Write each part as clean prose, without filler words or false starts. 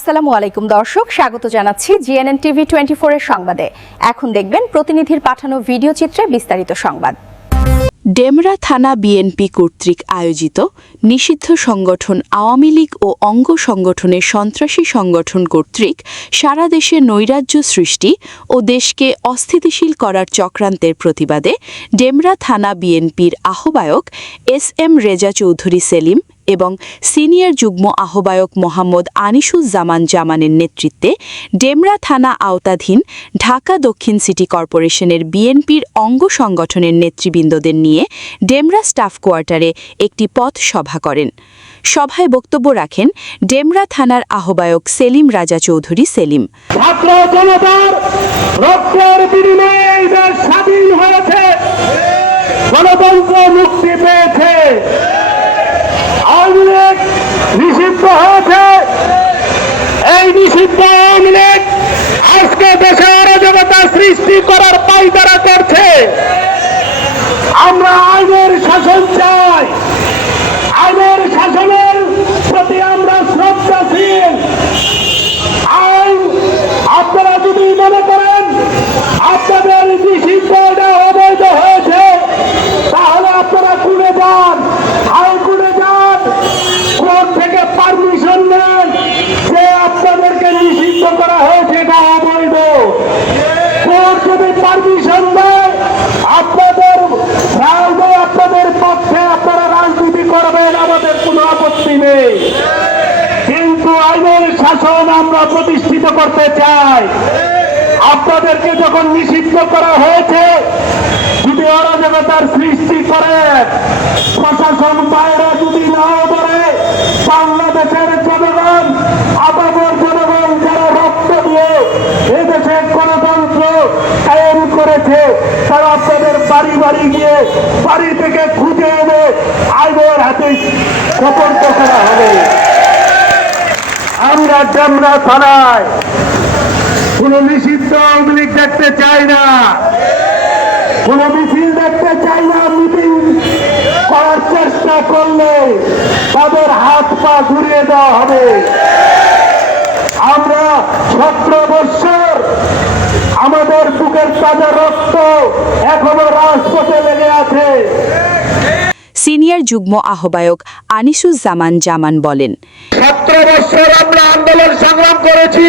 আসসালামু আলাইকুম দর্শক, স্বাগত জানাচ্ছি জিএনএন টিভি 24 এর সংবাদে। এখন দেখবেন প্রতিনিধির পাঠানো ভিডিও চিত্রে বিস্তারিত সংবাদ। ডেমরা থানা বিএনপি কর্তৃক আয়োজিত নিষিদ্ধ সংগঠন আওয়ামী লীগ ও অঙ্গ সংগঠনের সন্ত্রাসী সংগঠন কর্তৃক সারা দেশে নৈরাজ্য সৃষ্টি ও দেশকে অস্থিতিশীল করার চক্রান্তের প্রতিবাদে ডেমরা থানা বিএনপির আহ্বায়ক এস.এম. রেজা চৌধুরী সেলিম এবং সিনিয়র যুগ্ম আহ্বায়ক মোহাম্মদ আনিসুজ্জামান জামানের নেতৃত্বে ডেমরা থানা আওতাধীন ঢাকা দক্ষিণ সিটি কর্পোরেশনের বিএনপির অঙ্গ সংগঠনের নেতৃবৃন্দদের নিয়ে ডেমরা স্টাফ কোয়ার্টারে একটি পথ সভা করেন। সভায় বক্তব্য রাখেন ডেমরা থানার আহ্বায়ক সেলিম রাজা চৌধুরী সেলিম। ছাত্র জনতার রক্তের বিনিময়ে এই দেশ স্বাধীন হয়েছে, গণতন্ত্র মুক্তি পেয়েছে, আওয়ামী লীগ নিষিদ্ধ হয়েছে। এই নিষিদ্ধ আওয়ামী লীগ আজকে দেশে অরাজকতা সৃষ্টি করার পায়তারা করছে। আমরা আইনের শাসন চাই, আইনের শাসনের প্রতি আমরা শ্রদ্ধাশীল। আইন আপনারা যদি মনে করেন আপনাদের নিষিদ্ধ অবৈধ হয়েছে, তাহলে আপনারা কুড়ে যান, হাইকোর্টে যান, কোর্ট থেকে পারমিশন নেন যে আপনাদেরকে নিষিদ্ধ করা হয়েছে এটা অবৈধ। কোর্ট যদি পারমিশন দেয় আপনাদের পক্ষে আপনারা রাজনীতি করবেন, আমাদের কোনো আপত্তি নেই। কিন্তু আইনের শাসন আমরা প্রতিষ্ঠিত করতে চাই। আপনাদেরকে যখন নিষিদ্ধ করা হয়েছে, যদি অরাজকতার সৃষ্টি করে প্রশাসন বাইরে যদি নাও ধরে, বাংলাদেশের জনগণ, আপামর জনগণ যারা রক্ত দিয়ে এদেশে গণতন্ত্র কায়েম করেছে, তারা আপনাদের বাড়ি বাড়ি গিয়ে বাড়ি থেকে খুঁজে এনে আইনের হাতে সোপর্দ করা হবে। আমরা ডেমরা থানায় কোন নিষিদ্ধ আওয়ামী লীগ দেখতে চাই না, কোন মিছিল দেখতে চাই না। মিটিং করার চেষ্টা করলে তাদের হাত পা ঘুরিয়ে দেওয়া হবে। আমরা 17 বছর আমাদের বুকের তাজা রক্ত এখনো রাজপথে লেগে আছে। সিনিয়র যুগ্ম আহ্বায়ক আনিসুজ্জামান জামান বলেন, 17 বছর আমরা আন্দোলন সংগ্রাম করেছি,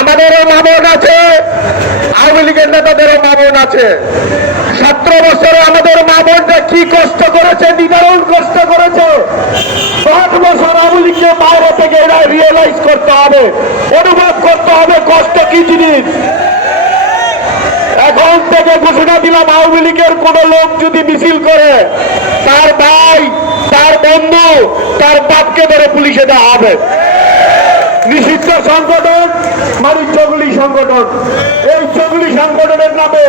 আমাদেরও মামন আছে, আওয়ামী লীগের নেতাদেরও মামন আছে। 17 বছরে আমাদের মামনটা কি কষ্ট করেছে, নিদারুণ কষ্ট করেছে। 5 বছর আওয়ামী লীগকে বাইরে থেকে এরা রিয়েলাইজ করতে হবে, অনুভব করতে হবে কষ্ট কি জিনিস। এখন থেকে ঘোষণা দিলাম, আওয়ামী লীগের কোন লোক যদি মিছিল করে, তার ভাই, তার বন্ধু, তার বাপকে ধরে পুলিশে দেওয়া হবে। নিষিদ্ধ সংগঠন মানে চগলি সংগঠন। এই চগলি সংগঠনের নামে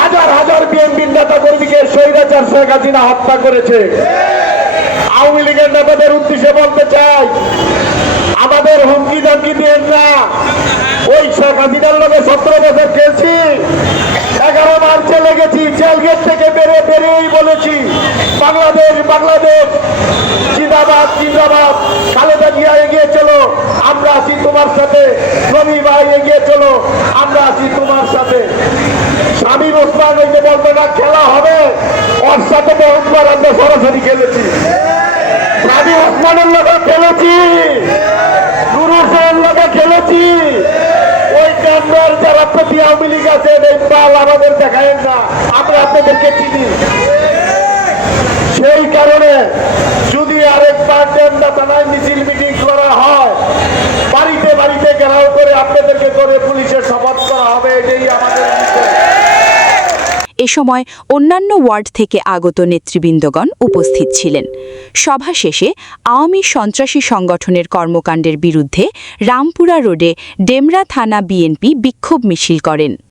হাজার হাজার বিএনপির নেতা কর্মীকে স্বৈরাচার শেখ হাসিনা হত্যা করেছে। আওয়ামী লীগের নেতাদের উদ্দেশ্যে বলতে চাই, আমাদের হুমকি ধমকি দিয়েন না। ওই শেখ হাসিনার লোকে 17 বছর খেলছি, 11 বার জেলে গেছি, জেল গেট থেকে বেরিয়েই বলেছি বাংলাদেশ বাংলাদেশ, জিন্দাবাদ জিন্দাবাদ। খালেদা জিয়া এগিয়ে চলো, আমরা আছি তোমার সাথে। রবি ভাই এগিয়ে চলো, আমরা আছি তোমার সাথে। শামীম ওসমান ওই যে বলবে না খেলা হবে, ওর সাথে বহুতবার আমরা সরাসরি খেলেছি। শামীম ওসমানের লোকে খেলেছি, নুর হোসেনের লোকে খেলেছি। ওই ক্যাম্পার যারা প্রতি আওয়ামী লীগ আছে, এই পাল আমাদের দেখায় না, আমরা আপনাদেরকে চিনি। সেই কারণে যদি আরেকবার ডেমরা থানায় মিছিল মিটিং করা হয়, বাড়িতে বাড়িতে ঘেরাও করে আপনাদেরকে করে পুলিশের শপথ করা হবে, এটাই আমাদের। এ সময় অন্যান্য ওয়ার্ড থেকে আগত নেতৃবৃন্দগণ উপস্থিত ছিলেন। সভা শেষে আওয়ামী সন্ত্রাসী সংগঠনের কর্মকাণ্ডের বিরুদ্ধে রামপুরা রোডে ডেমরা থানা বিএনপি বিক্ষোভ মিছিল করেন।